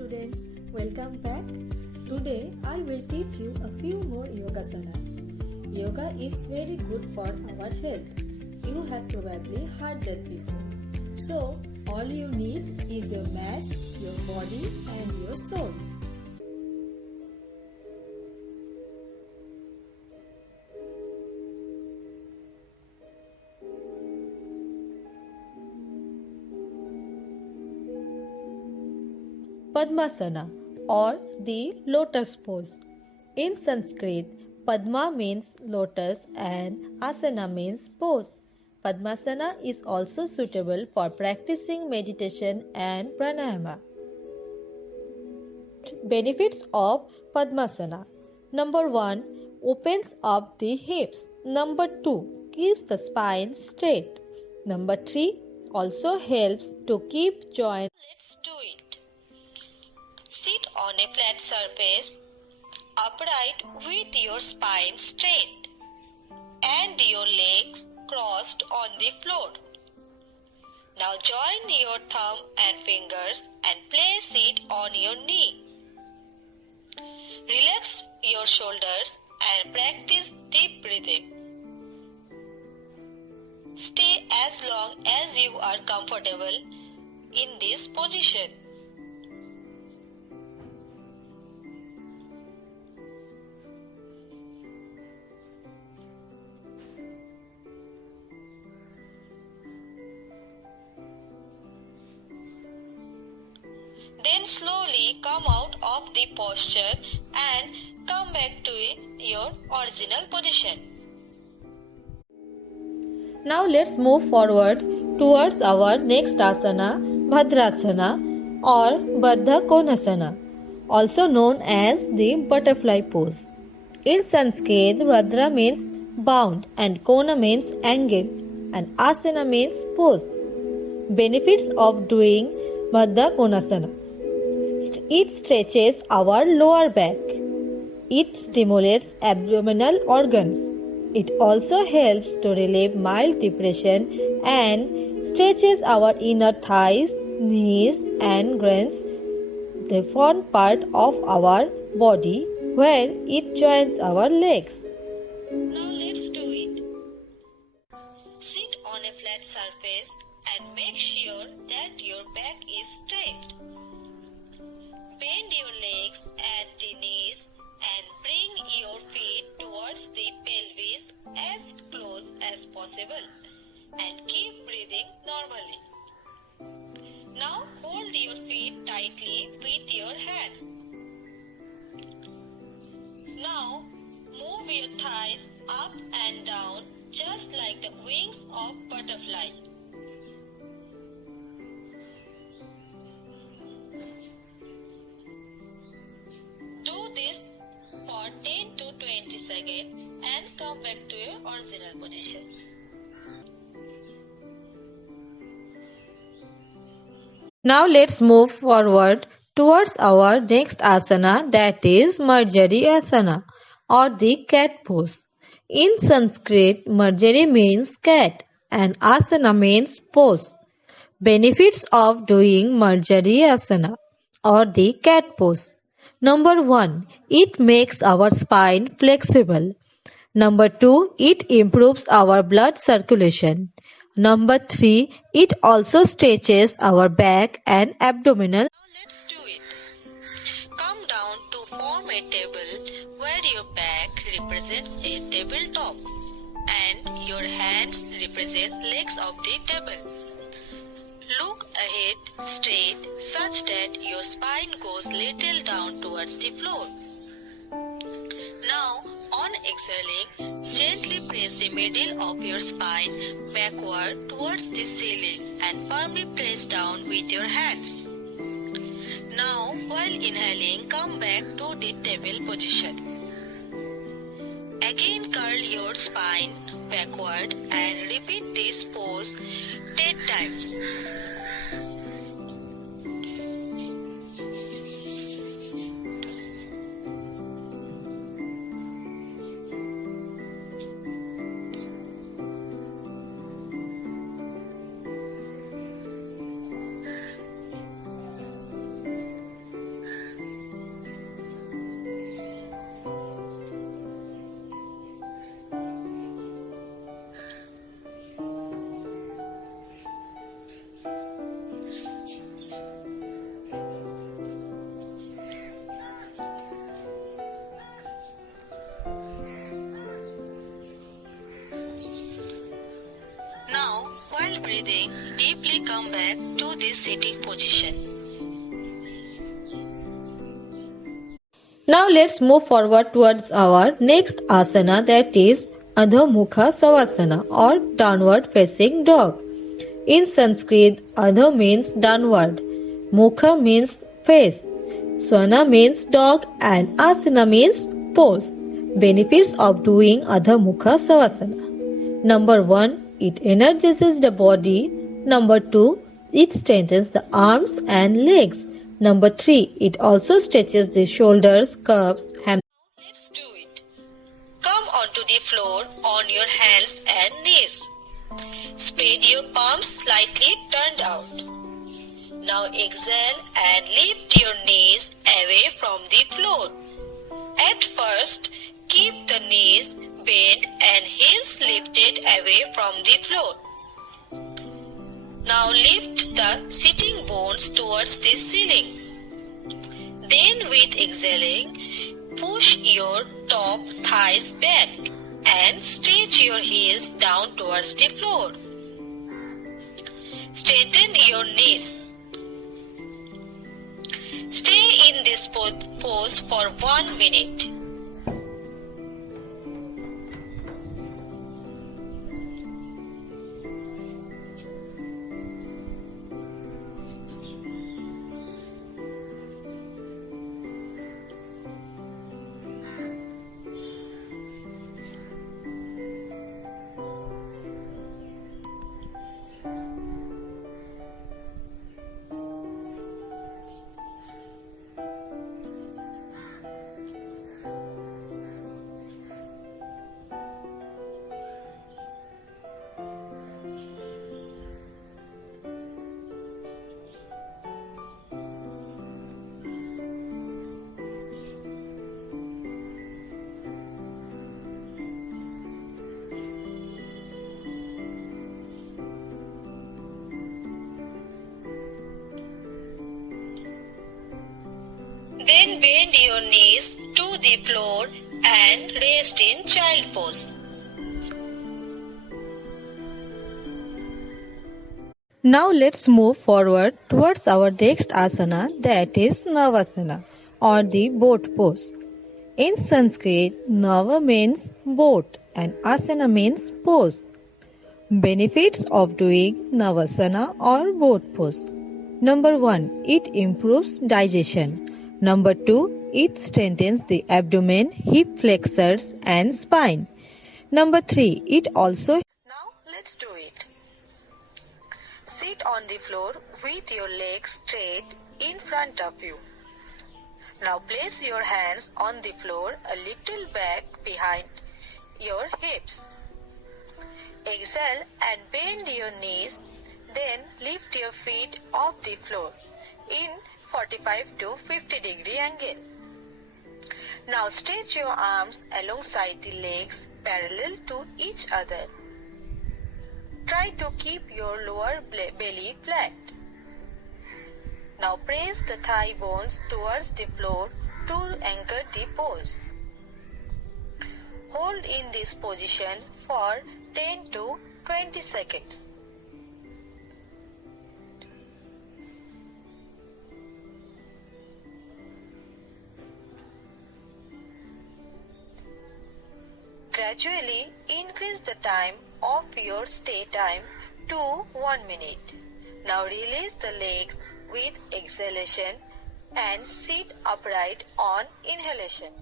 students, welcome back. Today I will teach you a few more yogasanas. Yoga is very good for our health. You have probably heard that before. So all you need is your mat, your body and your soul. Padmasana or the lotus pose. In Sanskrit, Padma means lotus and asana means pose. Padmasana is also suitable for practicing meditation and pranayama. Benefits of Padmasana. Number 1. Opens up the hips. Number 2. Keeps the spine straight. Number 3. Also helps to keep joints. Let's do it. Sit on a flat surface, upright with your spine straight and your legs crossed on the floor. Now join your thumb and fingers and place it on your knee. Relax your shoulders and practice deep breathing. Stay as long as you are comfortable in this position. Then slowly come out of the posture and come back to your original position. Now let's move forward towards our next asana, Bhadrasana or Baddha Konasana, also known as the butterfly pose. In Sanskrit, Bhadra means bound and Kona means angle and Asana means pose. Benefits of doing Baddha Konasana. It stretches our lower back. It stimulates abdominal organs. It also helps to relieve mild depression and stretches our inner thighs, knees and groins, the front part of our body where it joins our legs. Now let's do it. Sit on a flat surface and make sure that your back is straight. Bend your legs at the knees and bring your feet towards the pelvis as close as possible and keep breathing normally. Now hold your feet tightly with your hands. Now move your thighs up and down just like the wings of butterfly. Do this for 10 to 20 seconds and come back to your original position. Now let's move forward towards our next asana, that is Marjari Asana or the cat pose. In Sanskrit, Marjari means cat and asana means pose. Benefits of doing Marjari Asana or the cat pose. Number 1. It makes our spine flexible. Number 2. It improves our blood circulation. Number 3. It also stretches our back and abdominal. Now let's do it. Come down to form a table where your back represents a tabletop and your hands represent legs of the table. Look ahead straight such that your spine goes little down towards the floor. Now, on exhaling, gently press the middle of your spine backward towards the ceiling and firmly press down with your hands. Now, while inhaling, come back to the table position. Again curl your spine backward and repeat this pose 10 times. deeply come back to this sitting position. Now let's move forward towards our next asana, that is Adho Mukha Savasana or downward facing dog. In Sanskrit, Adho means downward, Mukha means face, Svana means dog and Asana means pose. Benefits of doing Adho Mukha Savasana. Number 1, it energizes the body. Number 2, it strengthens the arms and legs. Number 3, it also stretches the shoulders, cuffs, hamstrings. Let's do it. Come onto the floor on your hands and knees. Spread your palms slightly turned out. Now exhale and lift your knees away from the floor. At first, keep the knees bent and heels lifted away from the floor. Now lift the sitting bones towards the ceiling. Then with exhaling, push your top thighs back and stretch your heels down towards the floor. Straighten your knees. Stay in this pose for 1 minute. Then bend your knees to the floor and rest in child pose. Now let's move forward towards our next asana, that is Navasana or the boat pose. In Sanskrit, Nava means boat and Asana means pose. Benefits of doing Navasana or boat pose. Number 1, it improves digestion. Number 2, it strengthens the abdomen, hip flexors and spine. Number 3, it also... Now let's do it. Sit on the floor with your legs straight in front of you. Now place your hands on the floor a little back behind your hips. Exhale and bend your knees, then lift your feet off the floor in 45 to 50 degree angle. Now stretch your arms alongside the legs parallel to each other. Try to keep your lower belly flat. Now press the thigh bones towards the floor to anchor the pose. Hold in this position for 10 to 20 seconds. Gradually increase the time of your stay time to 1 minute. Now release the legs with exhalation and sit upright on inhalation.